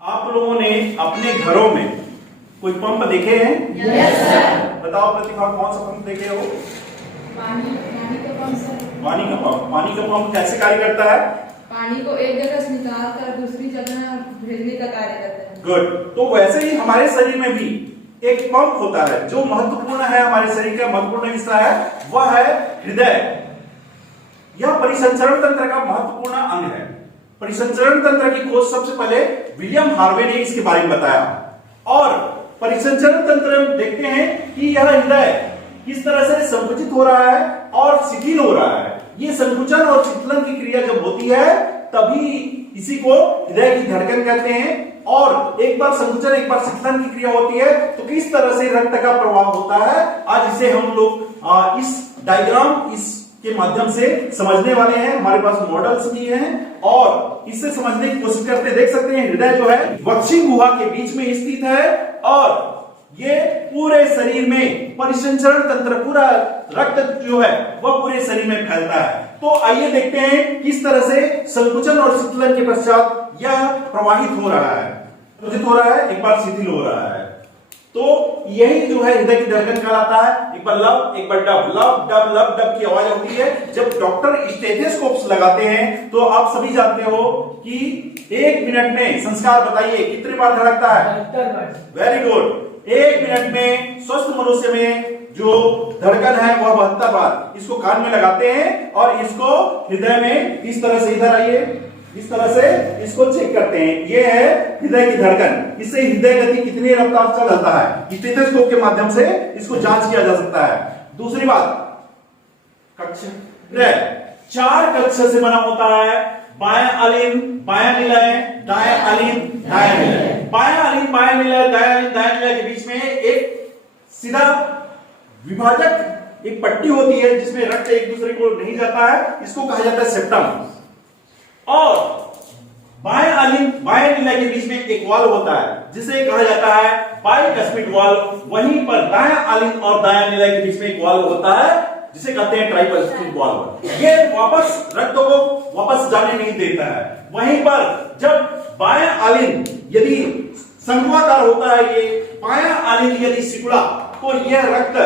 आप लोगों ने अपने घरों में कोई पंप देखे हैं? Yes sir. बताओ प्रतिभा, कौन सा पंप देखे हो? पानी का पंप सर। पानी का पंप। पानी का पंप कैसे कार्य करता है? पानी को एक जगह से निकाल कर दूसरी जगह भेजने का कार्य करता है। गुड। तो वैसे ही हमारे शरीर में भी एक पंप होता है जो महत्वपूर्ण है। हमारे शरीर का महत्वपूर्ण हिस्सा है, वह है हृदय। यह परिसंचरण तंत्र का महत्वपूर्ण अंग है। परिसंचरण तंत्र की खोज सबसे पहले विलियम हार्वे ने इसके बारे में बताया। और परिसंचरण तंत्र में देखते हैं कि यह हृदय किस तरह से संकुचित हो रहा है और शिथिल हो रहा है। ये संकुचन और शिथिलन की क्रिया जब होती है तभी इसी को हृदय की धड़कन कहते हैं। और एक बार संकुचन एक बार शिथिलन की क्रिया होती है तो किस तरह से रक्त का प्रवाह होता है, आज इसे हम लोग इस डायग्राम के माध्यम से समझने वाले हैं। हमारे पास मॉडल्स भी हैं और इससे समझने की कोशिश करते देख सकते हैं। हृदय जो है वक्षी गुहा के बीच में स्थित है और ये पूरे शरीर में परिसंचरण तंत्र, पूरा रक्त जो है वह पूरे शरीर में फैलता है। तो आइए देखते हैं किस तरह से संकुचन और शिथिलन के पश्चात यह प्रवाहित हो रहा है, संकुचित हो रहा है, एक बार शिथिल हो रहा है। तो यही जो है हृदय की धड़कन कहलाता है। एक बार लब, एक बार dub, lub dub lub dub की आवाज होती है। जब डॉक्टर स्टेथोस्कोप लगाते हैं तो आप सभी जानते हो कि 1 मिनट में, संस्कार बताइए, कितनी बार धड़कता है? 72 बार। Very good. 1 मिनट में स्वस्थ मनुष्य में जो धड़कन है वह 72 बार। इसको कान में लगाते हैं और इसको हृदय में इस तरह से, इधर आइए, इस तरह से इसको चेक करते हैं। ये है हृदय की धड़कन। इससे हृदय गति कितनी रफ्तार से चलता है, स्टेथोस्कोप के माध्यम से इसको जांच किया जा सकता है। दूसरी बात, कक्ष। हृदय 4 कक्ष से बना होता है। बायां अलिंद, बायां निलय, दायां अलिंद, दायां निलय। बायां अलिंद, बायां निलय, दायां अलिंद, दायां निलय के बीच में एक सीधा विभाजक एक पट्टी होती है जिसमें रक्त एक दूसरे को नहीं जाता है। इसको कहा जाता है सेप्टम। और बाएं अलिंद, बाएं निलय के बीच में एक वाल्व होता है जिसे कहा जाता है बाइकस्पिड वाल्व। वहीं पर दायां अलिंद और दायां निलय के बीच में एक वाल्व होता है जिसे कहते हैं ट्राइकस्पिड वाल्व। ये वापस रक्त को वापस जाने नहीं देता है। वहीं पर जब बायां अलिंद यदि शंक्वाकार होता है, ये बायां अलिंद यदि सिकुड़ा तो यह रक्त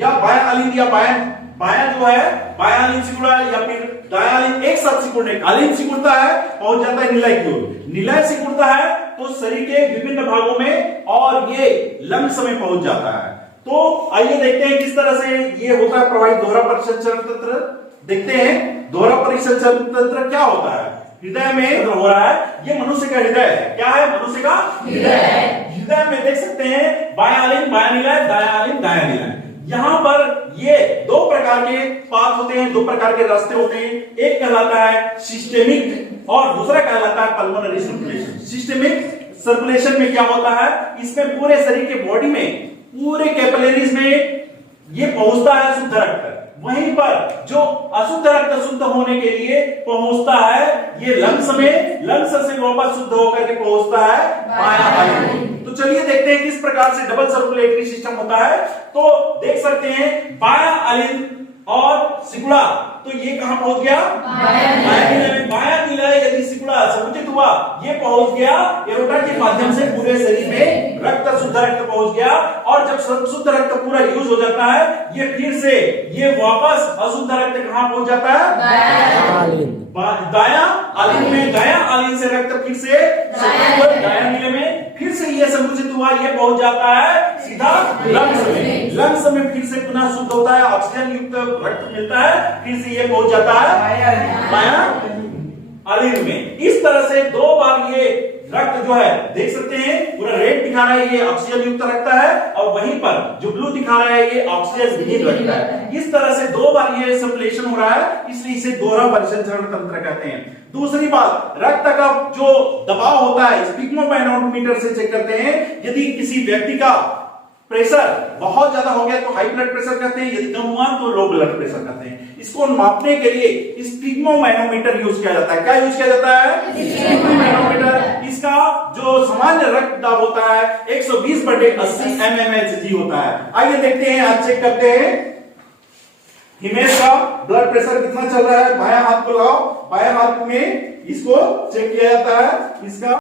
या बायां अलिंद या बायां जो है बायां अलिंद सिकुड़ा या फिर दायां अलिंद एक साथ सिकुड़ने, अलिंद सिकुड़ता है पहुंच जाता है निलय की ओर, निलय सिकुड़ता है तो शरीर के विभिन्न भागों में और ये लंग्स में पहुंच जाता है। तो आइए देखते हैं किस तरह से ये होता है प्रवाहित दोहरा परिसंचरण तंत्र। देखते हैं दोहरा परिसंचरण तंत्र क्या होता है। हृदय में हो रहा है, ये मनुष्य का हृदय है। क्या है? मनुष्य का हृदय। हृदय में देख सकते हैं बायां अलिंद, बायां निलय, दायां अलिंद, दायां निलय। यहां पर ये 2 प्रकार के पाथ होते हैं, 2 प्रकार के रास्ते होते हैं। एक कहलाता है सिस्टेमिक और दूसरा कहलाता है पल्मोनरी सर्कुलेशन। सिस्टेमिक सर्कुलेशन में क्या होता है, इसमें पूरे शरीर के बॉडी में, पूरे कैपिलरीज में ये पहुंचता है शुद्ध रक्त। वहीं पर जो अशुद्ध रक्त शुद्ध होने के लिए पहुंचता है ये लंग्स में, लंग्स से वापस शुद्ध होकर के पहुंचता है बायां अलिंद। तो चलिए देखते हैं किस प्रकार से डबल सर्कुलेटरी सिस्टम होता है। तो देख सकते हैं बायां अलिंद और सिकुड़ा तो ये कहां पहुंच गया? बायां निलय में। बायां निलय यदि सिकुड़ा संकुचित हुआ, ये पहुंच गया एरोटा के माध्यम से पूरे शरीर में रक्त, शुद्ध रक्त पहुंच गया। और जब शुद्ध रक्त पूरा यूज हो जाता है, ये फिर से ये वापस अशुद्ध रक्त कहां पहुंच जाता है? दायां अलिंद में। दायां अलिंद से रक्त फिर से दायां निलय में, फिर से ये संकुचित हुआ, ये पहुंच जाता है सीधा लंग्स में। लंग्स में फिर से पुनः शुद्ध होता है, ऑक्सीजन युक्त रक्त मिलता है, फिर से ये पहुंच जाता है बायां अलिंद में। इस तरह से 2 बार ये रक्त जो है देख सकते हैं पूरा रेड दिखा रहा है, ये ऑक्सीजन युक्त रक्त है, और वहीं पर जो ब्लू दिखा रहा है ये ऑक्सीजन विहीन रक्त है। इस तरह से 2 बार ये सर्कुलेशन हो रहा है, इसलिए इसे दोहरा परिसंचरण तंत्र कहते हैं। दूसरी बात, रक्त का जो दबाव होता है स्फिग्मोमैनोमीटर से चेक करते हैं। यदि किसी व्यक्ति का प्रेशर बहुत ज्यादा हो गया तो हाई ब्लड प्रेशर कहते हैं, यदि कम हुआ तो लो ब्लड प्रेशर कहते हैं। इसको मापने के लिए स्फिग्मोमैनोमीटर यूज किया जाता है। क्या यूज किया जाता है? स्फिग्मोमैनोमीटर। इसका जो सामान्य रक्त दाब होता है 120/80 mmHg होता है। आइए देखते हैं, आज चेक करते हैं हिमेश का ब्लड प्रेशर कितना चल रहा है। बायां हाथ को लगाओ, बायां हाथ में इसको चेक किया जाता है। इसका